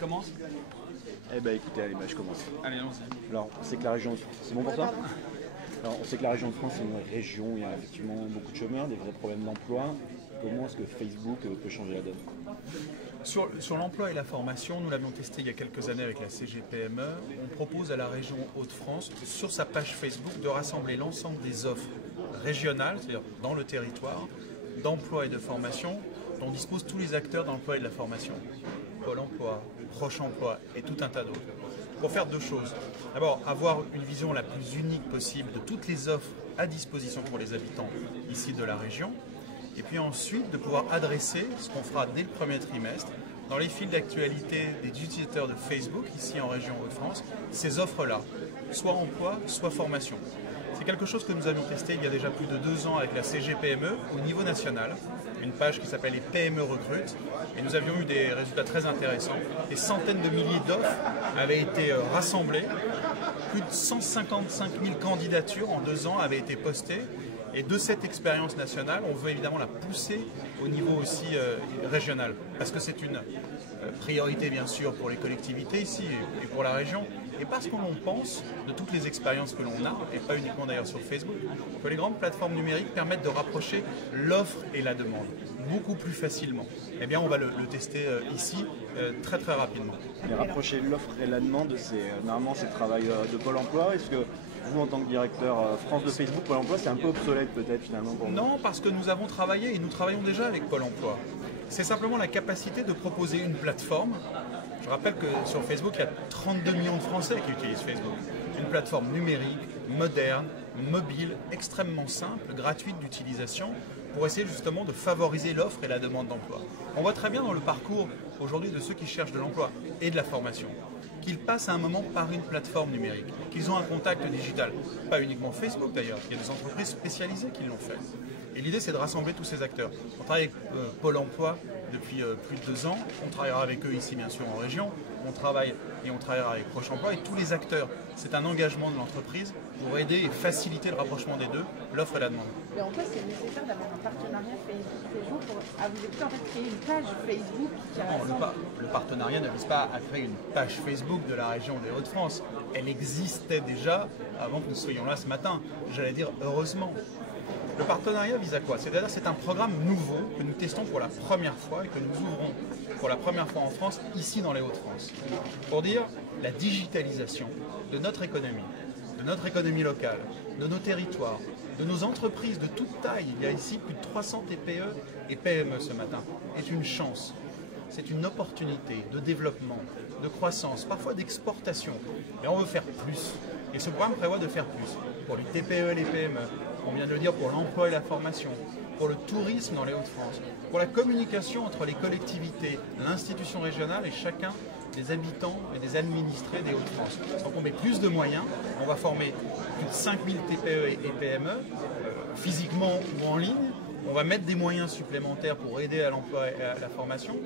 commence? Eh ben écoutez, allez, je commence. Allez, allons-y. Alors, on sait que la région... C'est bon pour toi? Alors, on sait que la région de France est une région où il y a effectivement beaucoup de chômeurs, des vrais problèmes d'emploi. Comment est-ce que Facebook peut changer la donne? Sur l'emploi et la formation, nous l'avions testé il y a quelques années avec la CGPME. On propose à la région Hauts-de-France, sur sa page Facebook, de rassembler l'ensemble des offres régionales, c'est-à-dire dans le territoire, d'emploi et de formation, dont disposent tous les acteurs d'emploi et de la formation. Pôle emploi, Proche emploi et tout un tas d'autres. Pour faire deux choses. D'abord, avoir une vision la plus unique possible de toutes les offres à disposition pour les habitants ici de la région. Et puis ensuite, de pouvoir adresser, ce qu'on fera dès le premier trimestre, dans les fils d'actualité des utilisateurs de Facebook, ici en région Hauts-de-France, ces offres-là, soit emploi, soit formation. C'est quelque chose que nous avions testé il y a déjà plus de 2 ans avec la CGPME au niveau national, une page qui s'appelle les PME recrutent, et nous avions eu des résultats très intéressants. Des centaines de milliers d'offres avaient été rassemblées, plus de 155 000 candidatures en 2 ans avaient été postées. Et de cette expérience nationale, on veut évidemment la pousser au niveau aussi régional. Parce que c'est une priorité bien sûr pour les collectivités ici et pour la région. Et parce qu'on pense de toutes les expériences que l'on a, et pas uniquement d'ailleurs sur Facebook, que les grandes plateformes numériques permettent de rapprocher l'offre et la demande beaucoup plus facilement. Eh bien on va le tester ici très très rapidement. Et rapprocher l'offre et la demande, normalement c'est le travail de Pôle emploi. Est-ce que vous, en tant que directeur France de Facebook, Pôle emploi, c'est un peu obsolète peut-être finalement pour vous? Non, parce que nous avons travaillé et nous travaillons déjà avec Pôle emploi. C'est simplement la capacité de proposer une plateforme. Je rappelle que sur Facebook, il y a 32 millions de Français qui utilisent Facebook. Une plateforme numérique, moderne, mobile, extrêmement simple, gratuite d'utilisation, pour essayer justement de favoriser l'offre et la demande d'emploi. On voit très bien dans le parcours aujourd'hui de ceux qui cherchent de l'emploi et de la formation qu'ils passent à un moment par une plateforme numérique, qu'ils ont un contact digital. Pas uniquement Facebook d'ailleurs, il y a des entreprises spécialisées qui l'ont fait. Et l'idée c'est de rassembler tous ces acteurs. On travaille avec Pôle emploi depuis plus de 2 ans, on travaillera avec eux ici bien sûr en région, on travaillera avec Proche emploi et tous les acteurs. C'est un engagement de l'entreprise pour aider et faciliter le rapprochement des deux, l'offre et la demande. Mais en fait, c'est nécessaire d'avoir un partenariat Facebook pour vous avez en fait créé une page Facebook qui rassemble. Le partenariat ne vise pas à créer une page Facebook de la région des Hauts-de-France. Elle existait déjà avant que nous soyons là ce matin. J'allais dire heureusement. Le partenariat vise à quoi? C'est-à-dire c'est un programme nouveau que nous testons pour la première fois et que nous ouvrons pour la première fois en France, ici dans les Hauts-de-France. Pour dire la digitalisation de notre économie locale, de nos territoires, de nos entreprises de toute taille. Il y a ici plus de 300 TPE et PME ce matin. C'est une chance. C'est une opportunité de développement, de croissance, parfois d'exportation. Mais on veut faire plus. Et ce programme prévoit de faire plus pour les TPE et les PME. On vient de le dire pour l'emploi et la formation, pour le tourisme dans les Hauts-de-France, pour la communication entre les collectivités, l'institution régionale et chacun des habitants et des administrés des Hauts-de-France. Donc on met plus de moyens, on va former plus de 5000 TPE et PME, physiquement ou en ligne. On va mettre des moyens supplémentaires pour aider à l'emploi et à la formation.